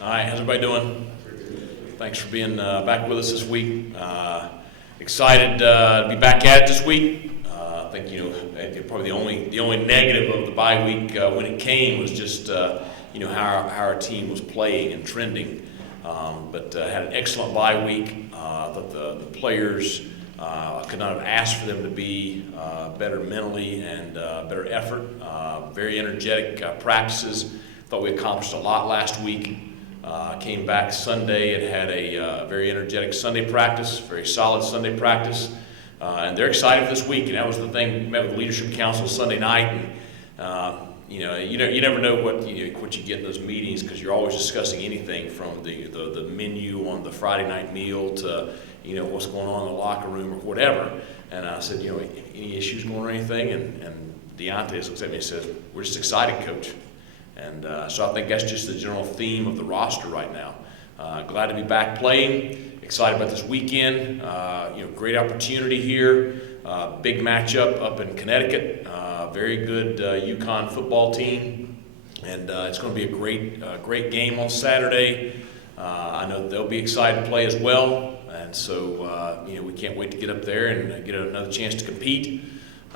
All right, how's everybody doing? Thanks for being back with us this week. Excited to be back at it this week. I think probably the only negative of the bye week when it came was just how our team was playing and trending. But had an excellent bye week. I thought the players could not have asked for them to be better mentally and better effort. Very energetic practices. Thought we accomplished a lot last week. Came back Sunday and had a very energetic Sunday practice, very solid Sunday practice, and they're excited for this week. And that was the thing. Met with Leadership Council Sunday night, and you never know what you get in those meetings because you're always discussing anything from the menu on the Friday night meal to what's going on in the locker room or whatever. And I said, any issues going or anything? And Deontay looks at me and says, "We're just excited, Coach." And so I think that's just the general theme of the roster right now. Glad to be back playing. Excited about this weekend. Great opportunity here. Big matchup up in Connecticut. Very good UConn football team, and it's going to be a great game on Saturday. I know they'll be excited to play as well, and so we can't wait to get up there and get another chance to compete.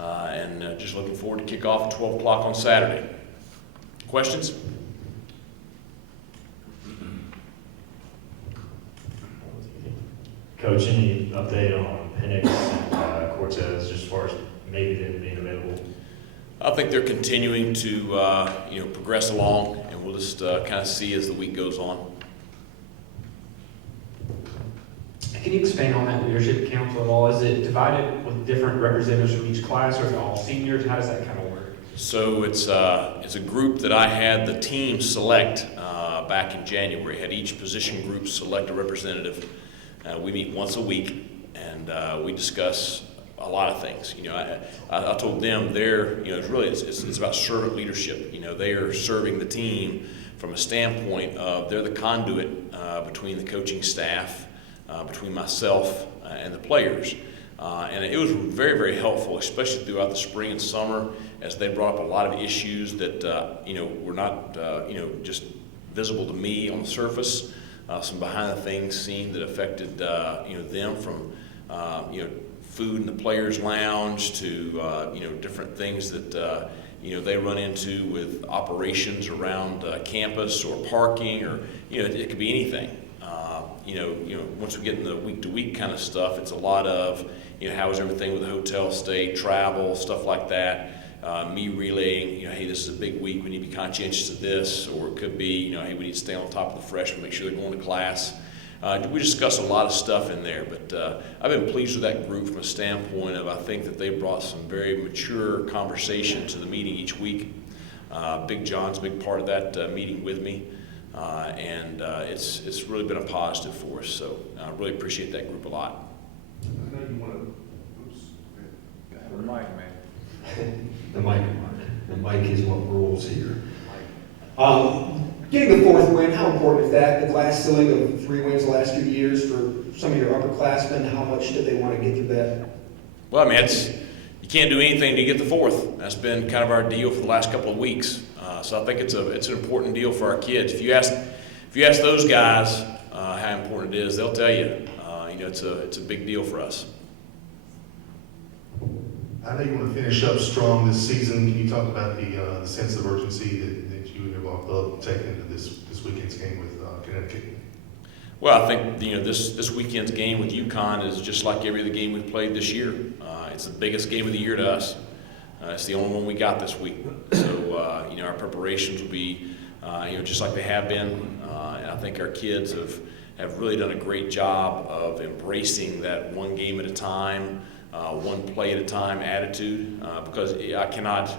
And just looking forward to kickoff at 12 o'clock on Saturday. Questions? Coach, any update on Penix and Cortez just as far as maybe them being available? I think they're continuing to progress along, and we'll just kind of see as the week goes on. Can you expand on that leadership council at all? Is it divided with different representatives from each class, or is it all seniors? How does that kind of work? So it's a group that I had the team select back in January. Had each position group select a representative. We meet once a week, and we discuss a lot of things. I told them it's about servant leadership. They are serving the team from a standpoint of they're the conduit between the coaching staff, between myself and the players. And it was very, very helpful, especially throughout the spring and summer, as they brought up a lot of issues that were not just visible to me on the surface. Some behind the things seen that affected them from food in the players' lounge to different things that they run into with operations around campus or parking or it could be anything. Once we get in the week-to-week kind of stuff, it's a lot of how is everything with the hotel stay, travel, stuff like that. Me relaying, hey, this is a big week, we need to be conscientious of this, or it could be, hey, we need to stay on top of the freshmen, make sure they're going to class. We discuss a lot of stuff in there, but I've been pleased with that group from a standpoint of I think that they brought some very mature conversation to the meeting each week. Big John's a big part of that meeting with me, and it's really been a positive for us, so I really appreciate that group a lot. I know you want to. The mic, man. The mic is what rules here. Getting the fourth win, how important is that? The glass ceiling of 3 wins the last 2 years for some of your upperclassmen. How much do they want to get through that? Well, I mean, you can't do anything to get the fourth. That's been kind of our deal for the last couple of weeks. So I think it's an important deal for our kids. If you ask those guys how important it is, they'll tell you. It's a big deal for us. I know you want to finish up strong this season. Can you talk about the sense of urgency that you and your ball club take into this weekend's game with Connecticut? Well, I think this weekend's game with UConn is just like every other game we've played this year. It's the biggest game of the year to us. It's the only one we got this week. So our preparations will be just like they have been. And I think our kids have really done a great job of embracing that one game at a time. One play at a time attitude, because I cannot,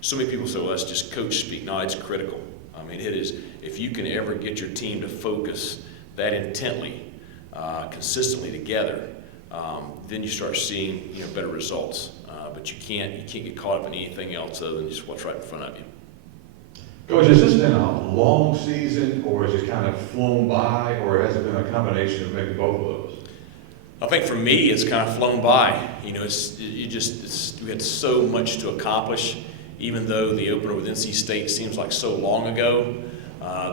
so many people say, well, that's just coach speak. No, it's critical. I mean, it is, if you can ever get your team to focus that intently, consistently together, then you start seeing, better results. But you can't get caught up in anything else other than just what's right in front of you. Coach, has this been a long season, or has it kind of flown by, or has it been a combination of maybe both of those? I think for me, it's kind of flown by. We had so much to accomplish, even though the opener with NC State seems like so long ago.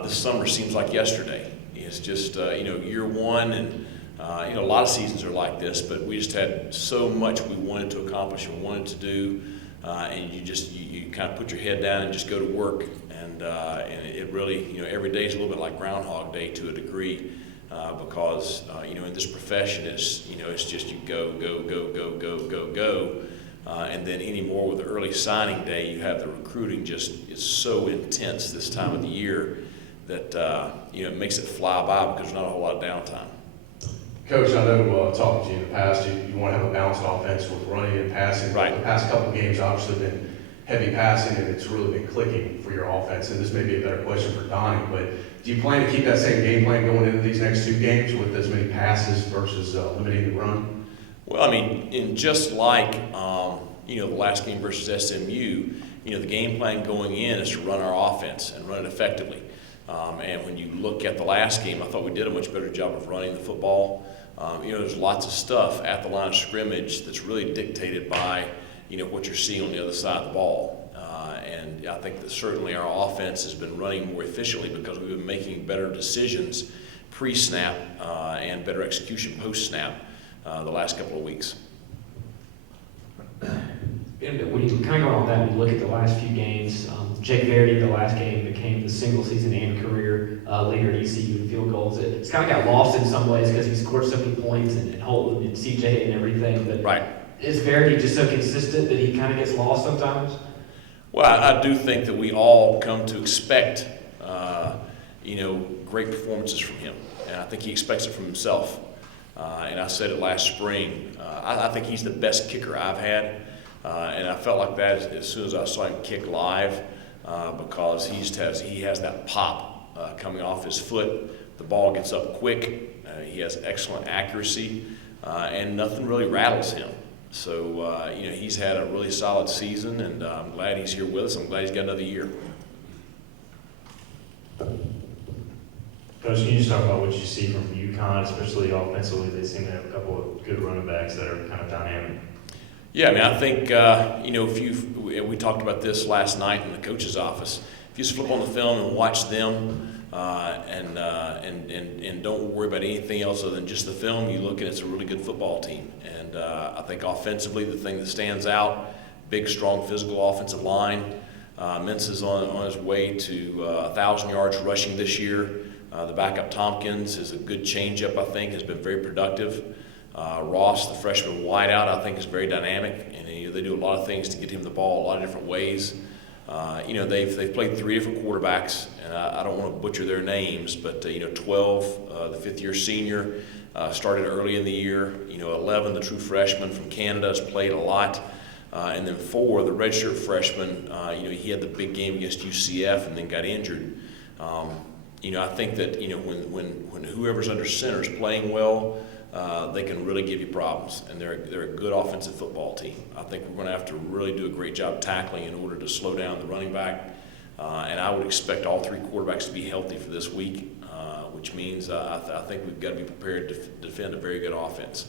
this summer seems like yesterday. It's just, year one, and, a lot of seasons are like this, but we just had so much we wanted to accomplish and wanted to do, and you kind of put your head down and just go to work, and it really, every day is a little bit like Groundhog Day to a degree, because, in this profession, it's just you go, go, and then anymore with the early signing day, you have the recruiting it's so intense this time of the year that, it makes it fly by because there's not a whole lot of downtime. Coach, I know talking to you in the past, you want to have a balanced offense with running and passing. Right. The past couple of games obviously been heavy passing, and it's really been clicking for your offense. And this may be a better question for Donnie, but do you plan to keep that same game plan going into these next two games with as many passes versus limiting the run? Well, I mean, in just like, the last game versus SMU, the game plan going in is to run our offense and run it effectively. And when you look at the last game, I thought we did a much better job of running the football. There's lots of stuff at the line of scrimmage that's really dictated by, what you're seeing on the other side of the ball. And I think that certainly our offense has been running more efficiently because we've been making better decisions pre-snap and better execution post-snap the last couple of weeks. And when you kind of go on that, you look at the last few games, Jake Verdi, the last game, became the single season and career leader in ECU in field goals. It's kind of got lost in some ways because he scored so many points and Holton and CJ and everything. But Right. Is Verdi just so consistent that he kind of gets lost sometimes? Well, I do think that we all come to expect, great performances from him. And I think he expects it from himself. And I said it last spring. I think he's the best kicker I've had. And I felt like that as soon as I saw him kick live, because he has that pop coming off his foot. The ball gets up quick. He has excellent accuracy, and nothing really rattles him. So, he's had a really solid season, and I'm glad he's here with us. I'm glad he's got another year. Coach, can you just talk about what you see from UConn, especially offensively? They seem to have a couple of good running backs that are kind of dynamic. Yeah, I mean, I think, we talked about this last night in the coach's office. If you just flip on the film and watch them and don't worry about anything else other than just the film, you look and it's a really good football team. And I think offensively, the thing that stands out, big, strong, physical offensive line. Mintz is on his way to 1,000 yards rushing this year. The backup Tompkins is a good changeup, I think, has been very productive. Ross, the freshman wideout, I think is very dynamic, and they do a lot of things to get him the ball a lot of different ways. They've played three different quarterbacks, and I don't want to butcher their names, but 12, the fifth-year senior, started early in the year. 11, the true freshman from Canada, has played a lot, and then 4, the redshirt freshman. He had the big game against UCF and then got injured. I think that when whoever's under center is playing well, they can really give you problems, and they're a good offensive football team. I think we're going to have to really do a great job tackling in order to slow down the running back, and I would expect all three quarterbacks to be healthy for this week, which means I think we've got to be prepared to defend a very good offense.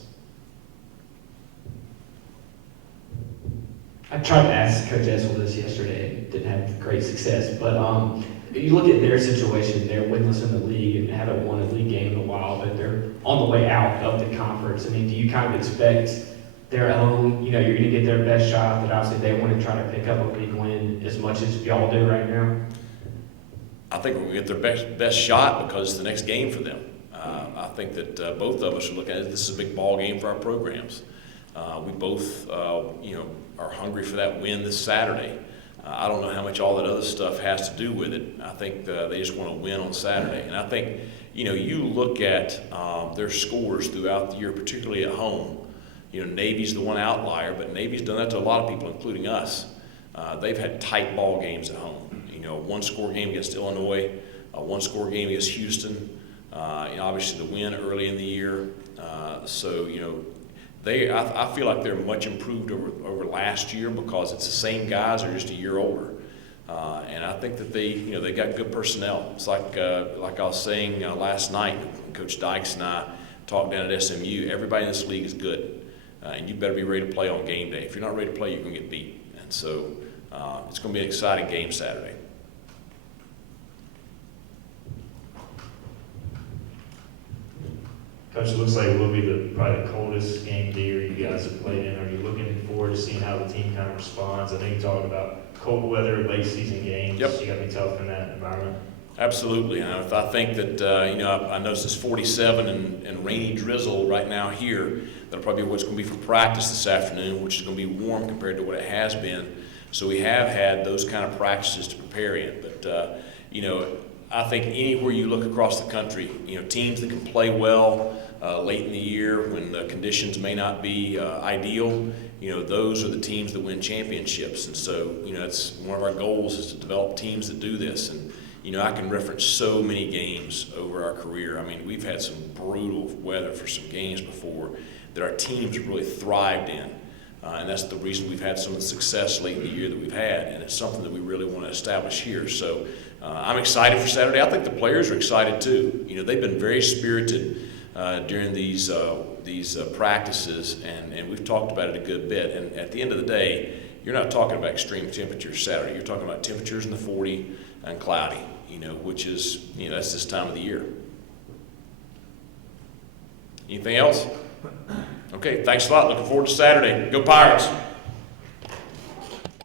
I tried to ask Coach Essel this yesterday and didn't have great success, but you look at their situation, they're winless in the league and haven't won a league game in a while, but they're on the way out of the conference. I mean, do you kind of expect their own, you're going to get their best shot, that obviously they want to try to pick up a big win as much as y'all do right now? I think we're going to get their best shot because it's the next game for them. I think that both of us are looking at it. This is a big ball game for our programs. We both, are hungry for that win this Saturday. I don't know how much all that other stuff has to do with it. I think they just want to win on Saturday. And I think, you look at their scores throughout the year, particularly at home. Navy's the one outlier, but Navy's done that to a lot of people, including us. They've had tight ball games at home. A one-score game against Illinois, a one-score game against Houston. Obviously the win early in the year. I feel like they're much improved over last year because it's the same guys, they're just a year older. And I think that they got good personnel. It's like I was saying last night when Coach Dykes and I talked down at SMU, everybody in this league is good. And you better be ready to play on game day. If you're not ready to play, you're going to get beat. And so it's going to be an exciting game Saturday. Coach, it looks like it will be probably the coldest game of the year you guys have played in. Are you looking forward to seeing how the team kind of responds? I think you talked about cold weather, late season games. Yep. You got to be tough in that environment. Absolutely. I think that, I noticed it's 47 and rainy drizzle right now here. That'll probably be what's going to be for practice this afternoon, which is going to be warm compared to what it has been. So we have had those kind of practices to prepare in. But, I think anywhere you look across the country, teams that can play well late in the year when the conditions may not be ideal, those are the teams that win championships. And so, that's one of our goals is to develop teams that do this. And, I can reference so many games over our career. I mean, we've had some brutal weather for some games before that our teams really thrived in. And that's the reason we've had some of the success late in the year that we've had. And it's something that we really want to establish here. So I'm excited for Saturday. I think the players are excited too. They've been very spirited during these practices, and we've talked about it a good bit. And at the end of the day, you're not talking about extreme temperatures Saturday. You're talking about temperatures in the 40 and cloudy, which is, that's this time of the year. Anything else? Okay, thanks a lot. Looking forward to Saturday. Go Pirates.